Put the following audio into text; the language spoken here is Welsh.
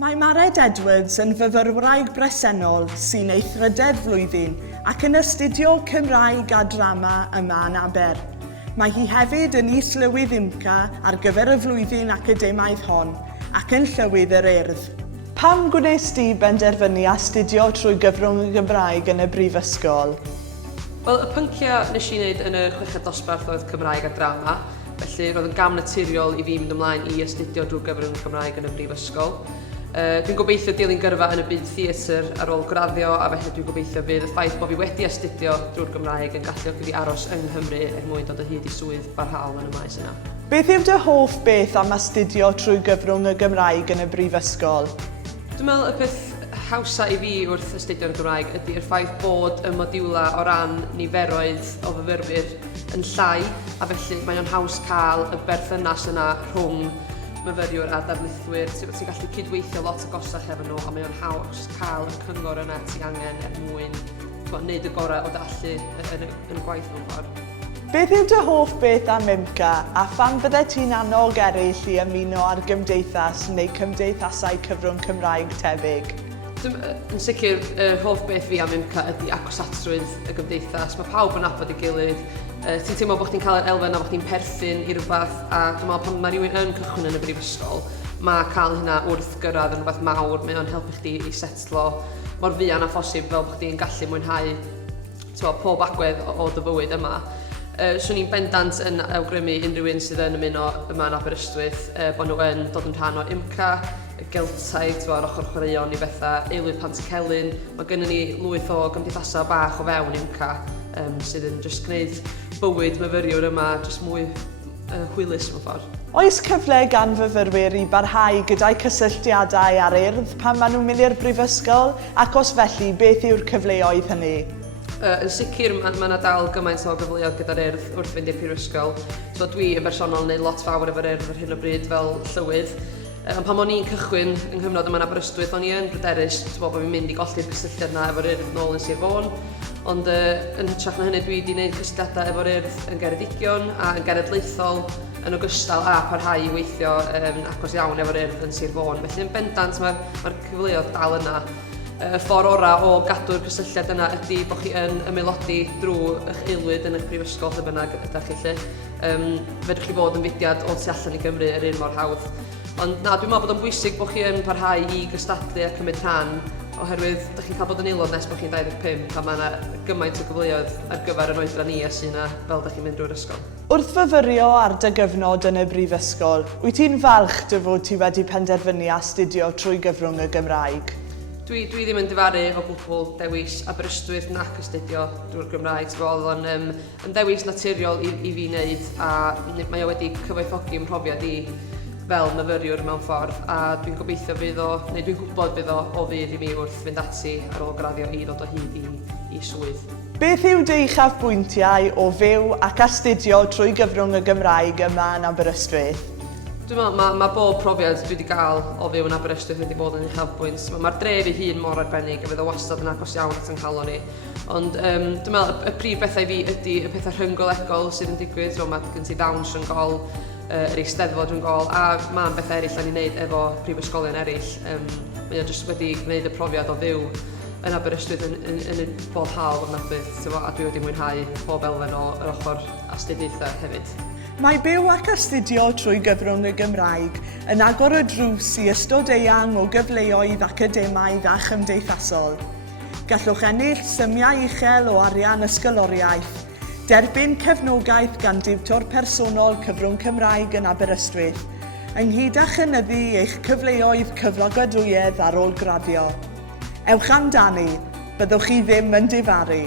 Mae Mared Edwards yn fyfyrwraig bresennol sy'n eithryder flwyddyn ac yn astudio Cymraeg a drama yma yn Aber. Mae hi hefyd yn is-lywydd IMCA ar gyfer y flwyddyn academaidd hon ac yn llywydd yr Urdd. Pam gwnes ti benderfynu astudio trwy gyfrwng y Gymraeg yn y brifysgol? Wel, y pynciau nes i wneud yn y chweched dosbarth oedd Cymraeg a drama, felly roedd yn gam naturiol i fi mynd ymlaen i astudio drwy gyfrwng y Gymraeg yn y brifysgol. Dwi'n gobeithio dilyn gyrfa yn y byd theatr ar ôl graddio, a felly dwi'n gobeithio bydd y ffaith bod fi wedi astudio drwy'r Gymraeg yn galluogi fi aros yng Nghymru mwyn dod o hyd i swydd barhaol yn y maes yna. Beth yw dy hoff beth am astudio trwy gyfrwng y Gymraeg yn y brifysgol? Dwi'n meddwl y peth hawsa i fi wrth astudio'r Gymraeg ydy'r ffaith bod y modiwla o ran niferoedd o fyfyrwyr yn llai, a felly mae o'n haws cael y berthynas yna rhwng myfyriwr a darlithwyr. Ti'n gallu cydweithio lot agosach efo nhw, a mae o'n haws cael y cyngor yna ti angen mwyn wneud y gorau o dallu yn y gwaith mewn ffordd. Beth yw dy hoff beth am IMCA a pham fydde ti'n annog eraill i ymuno ar gymdeithas neu cymdeithasau cyfrwng Cymraeg tebyg? Yn sicr, y hoff beth fi am IMCA ydy agosathrwydd y gymdeithas. Mae pawb yn nabod ei gilydd. Ti'n teimlo bod chdi'n cael yr elfen a bod chdi'n perthyn i rhywbeth, a dwi'n meddwl pan mae rhywun yn cychwyn yn y brifysgol, mae cael hynna wrth gyrraedd yn rhywbeth mawr, mae o'n helpu chdi i setlo mor fuan a phosib fel bod chdi'n gallu mwynhau pob agwedd o dy fywyd yma. Swn i'n bendant yn awgrymu unrhyw un sydd yn ymuno yma yn Aberystwyth bod nhw yn dod yn rhan o IMCA, y Geltaidd, ar ochr chwaraeon i bethau, Eilydd Pantycelyn. Mae gennym ni lwyth o gymdeithasau bach o fewn IMCA sydd yn just gwneud bywyd myfyriwr yma just mwy hwylus mewn ffordd. Oes cyfle gan fyfyrwyr i barhau gyda'i cysylltiadau ar Urdd pan maen nhw'n mynd i'r brifysgol, ac os felly, beth yw'r cyfleoedd hynny? Yn sicr, mae yna dal gymaint o gyfleoedd gyda'r Urdd wrth fynd i'r prifysgol. So dwi yn bersonol yn gwneud lot fawr efo'r Urdd ar hyn o bryd fel llywydd. Ond pan o'n i'n cychwyn yng nghyfnod yma yn Aberystwyth, o'n i yn bryderus bod fi'n mynd i golli'r cysylltiad yna efo'r Urdd nôl yn Sir Fôn. Ond yn hytrach na hynny, dwi wedi gwneud cysylltiadau efo'r Urdd yn Geredigion a yn genedlaethol yn ogystal a parhau i weithio agos iawn efo'r Urdd yn Sir Fôn. Felly yn bendant mae'r cyfleoedd dal yna. Y ffordd orau o gadw'r cysylltiad yna ydy bod chi yn ymaelodi drwy eich aelwyd yn eich prifysgol lle bynnag ydych chi lle. Fedrwch chi fod yn fudiad o tu allan i Gymru yr un mor hawdd. Ond na, dwi'n meddwl bod o'n bwysig bod chi yn parhau i gystadlu a cymryd rhan, oherwydd ydych chi'n cael bod yn aelod nes bod chi'n 25 a mae yna gymaint o gyfleoedd ar gyfer yr oedran ni a sy'n yna fel ydych chi'n mynd drwy'r ysgol. Wrth fyfyrio ar dy gyfnod yn y brifysgol, wyt ti'n falch dy fod ti wedi penderfynu astudio trwy gyfrwng y Gymraeg? Dwi ddim yn difaru o gwbl dewis Aberystwyth nac astudio drwy'r Gymraeg. Oedd o'n yn dewis naturiol i fi wneud, a mae o wedi cyfoethogi ym mhrofiad i fel myfyriwr mewn ffordd, a dwi'n gobeithio fydd o, neu dwi'n gwybod fydd o fydd i mi wrth fynd ati ar ôl graddio i ddod o hyd i swydd. Beth yw dy uchafbwyntiau o fyw ac astudio trwy gyfrwng y Gymraeg yma yn Aberystwyth? Dwi'n meddwl, mae bob profiad dwi wedi cael o fyw yn Aberystwyth wedi bod yn uchafbwynt. Mae'r dref ei hun mor arbennig a fydd o wastad yn agos iawn at yng nghalon ni. Ond dwi'n meddwl, y prif bethau fi ydy y pethau rhyngolegol sydd yn digwydd. Mae gen ti ddawns yn gol, yr Eisteddfod yn gol, a mae'n bethau eraill yn ei wneud efo prifysgolion eraill. Mae o jyst wedi gwneud y profiad o fyw yn Aberystwyth yn boddhal ofnadwy, a dwi wedi mwynhau pob elfen o'r ochr astudiaethau hefyd. Mae byw ac astudio trwy gyfrwng y Gymraeg yn agor y drws i ystod eang o gyfleoedd academaidd a chymdeithasol. Gallwch ennill symiau uchel o arian ysgoloriaeth, derbyn cefnogaeth gan diwtor personol cyfrwng Cymraeg yn Aberystwyth, ynghyd â chynyddu eich cyfleoedd cyflogadwyedd ar ôl graddio. Ewch amdani, byddwch chi ddim yn difaru.